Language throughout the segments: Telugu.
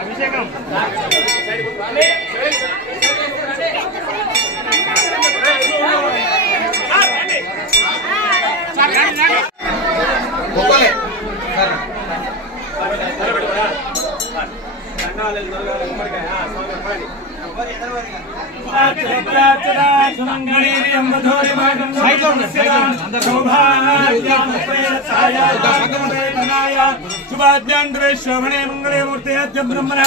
అభిషేకం शुभाद्याश्रवणे मंगले मूर्ते ब्रह्मण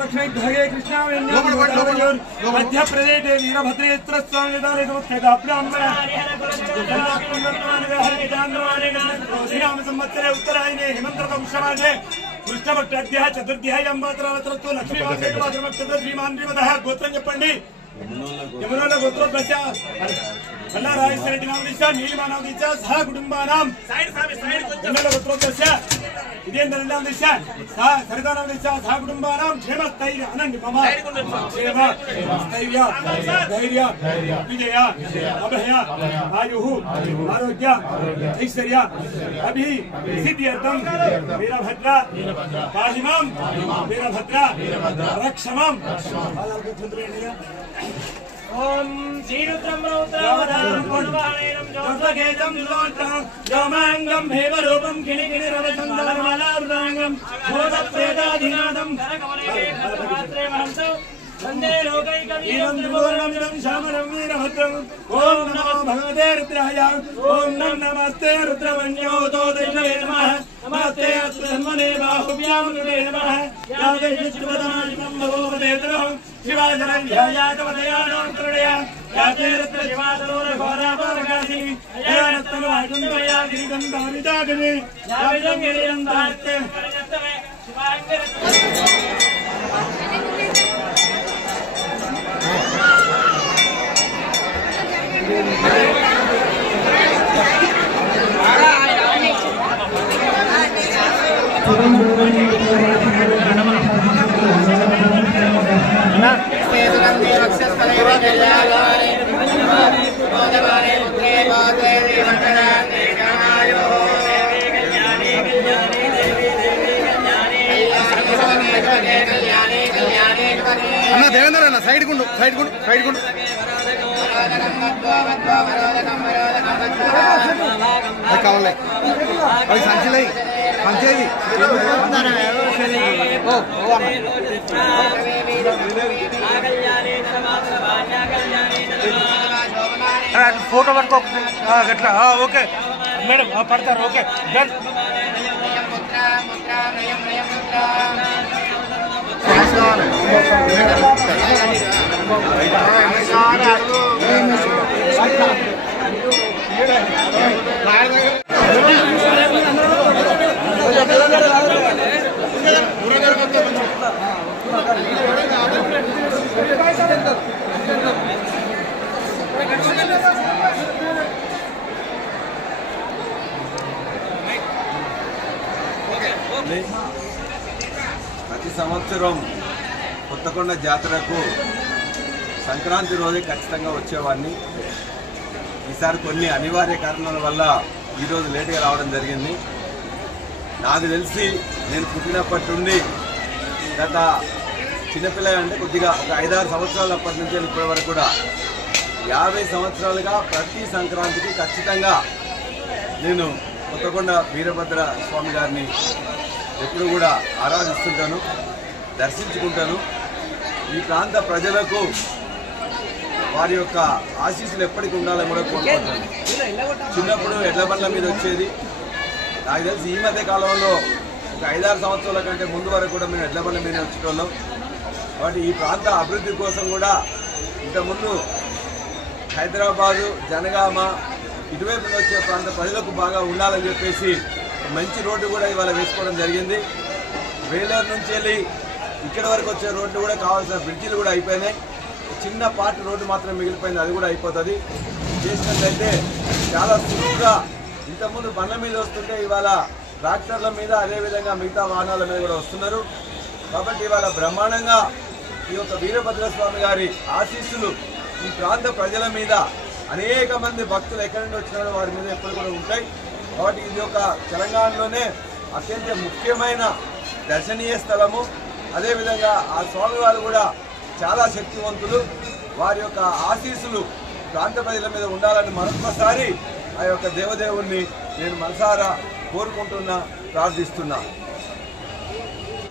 रक्षणे कृष्णा मध्य प्रदेश वीरभद्रेश्वर स्वामी संवत्सरे उत्तरायणे हेमंत वंशमाने कृष्णपक्षाध्याय चतुर्थ्याय अंबातरावतरस्तु लक्ष्मीवासुदेव श्रीमान गोत्रं చెప్పండి यमुना गोत्रोद्भवस्य अल्ला रायसरेड्डी नामदिशा नीलिमा नामदिशा सह कुटुंबानां यमुना गोत्रोद्भवस्य इदेंद्र नामदिशा सह सरिता नामदिशा सह कुटुंबानां क्षेमस्थैर्य अनन्य मम क्षेम स्थैर्य धैर्य विजय अभय आयुः आरोग्य ऐश्वर्य अभि सिद्ध्यर्थं वीरभद्र पाहिमां वीरभद्र रक्षमां ओम श्रीरुद्रम्रौद्रवदानं जोतकेतं जोत्रं जोमांगं भेवरूपं किणिकिणिरवचन्दनमालावृतांगं भूतप्रेताधिनादं धरकमले महंसो वन्दे लोकैकवीरं त्रिभुवनमिदं श्यामलं वीरभद्रम् ओम नमो भगवते रुद्राय ओम नमस्ते रुद्रवन्योतो दैववे नमः नमस्ते अस्तुधन्वने बाहुभ्यां नमः नमः या देवश्रीवदानिकं भगवते द्रवं शिवाजरञ्जयातवदयानोत्रणया या रुद्र शिवातरोरघोरापारकाशि या नत्तमाजुन्दया गिरिगन्धारिदागने या विदङ्गिरिरन्धार्ते అన్న దేవేంద్ర అన్న సైడ్ గుండు కావాలి అవి సంచిలై పంచేది ఫోటో పట్టుకో గట్లా ఓకే మేడం పడతారు ఓకే డన్ ప్రతి సంవత్సరం కొత్తకొండ జాతరకు సంక్రాంతి రోజే ఖచ్చితంగా వచ్చేవాడిని. ఈసారి కొన్ని అనివార్య కారణాల వల్ల ఈరోజు లేటుగా రావడం జరిగింది. నాకు తెలిసి నేను పుట్టినప్పటి నుండి గత చిన్నపిల్ల అంటే కొద్దిగా ఒక 5-6 సంవత్సరాల అప్పటి నుంచి ఇప్పటి వరకు కూడా 50 సంవత్సరాలుగా ప్రతి సంక్రాంతికి ఖచ్చితంగా నేను కొత్తకొండ వీరభద్ర స్వామి గారిని ఎప్పుడు కూడా ఆరాధిస్తుంటాను, దర్శించుకుంటాను. ఈ ప్రాంత ప్రజలకు వారి యొక్క ఆశీస్సులు ఎప్పటికీ ఉండాలని కూడా కోరుకుంటాను. చిన్నప్పుడు ఎడ్ల బండ్ల మీద వచ్చేది. నాకు తెలిసి ఈ మధ్య కాలంలో ఒక 5-6 సంవత్సరాల కంటే ముందు వరకు కూడా మేము ఎడ్ల బండ్ల మీద వచ్చేటోళ్ళం. కాబట్టి ఈ ప్రాంత అభివృద్ధి కోసం కూడా ఇంతకుముందు హైదరాబాదు, జనగామ ఇటువైపు వచ్చే ప్రాంత ప్రజలకు బాగా ఉండాలని చెప్పేసి మంచి రోడ్డు కూడా ఇవాళ వేసుకోవడం జరిగింది. వేలూరు నుంచి వెళ్ళి ఇక్కడ వరకు వచ్చే రోడ్లు కూడా కావాల్సిన బ్రిడ్జిలు కూడా అయిపోయినాయి. చిన్న పార్ట్ రోడ్డు మాత్రం మిగిలిపోయింది, అది కూడా అయిపోతుంది. చేసినట్లయితే చాలా సులువుగా ఇంతకుముందు బండ్ల మీద వస్తుంటే ఇవాళ ట్రాక్టర్ల మీద అదేవిధంగా మిగతా వాహనాల మీద కూడా వస్తున్నారు. కాబట్టి ఇవాళ బ్రహ్మాండంగా ఈ యొక్క వీరభద్రస్వామి గారి ఆశీస్సులు ఈ ప్రాంత ప్రజల మీద, అనేక మంది భక్తులు ఎక్కడి నుండి వచ్చినారో వారి మీద ఎప్పుడు కూడా ఉంటాయి. కాబట్టి ఇది ఒక తెలంగాణలోనే అత్యంత ముఖ్యమైన దర్శనీయ స్థలము. అదేవిధంగా ఆ స్వామివారు కూడా చాలా శక్తివంతులు. వారి యొక్క ఆశీస్సులు ప్రాంత ప్రజల మీద ఉండాలని మరొకసారి ఆ యొక్క దేవదేవుణ్ణి నేను మనసారా కోరుకుంటున్నా, ప్రార్థిస్తున్నా.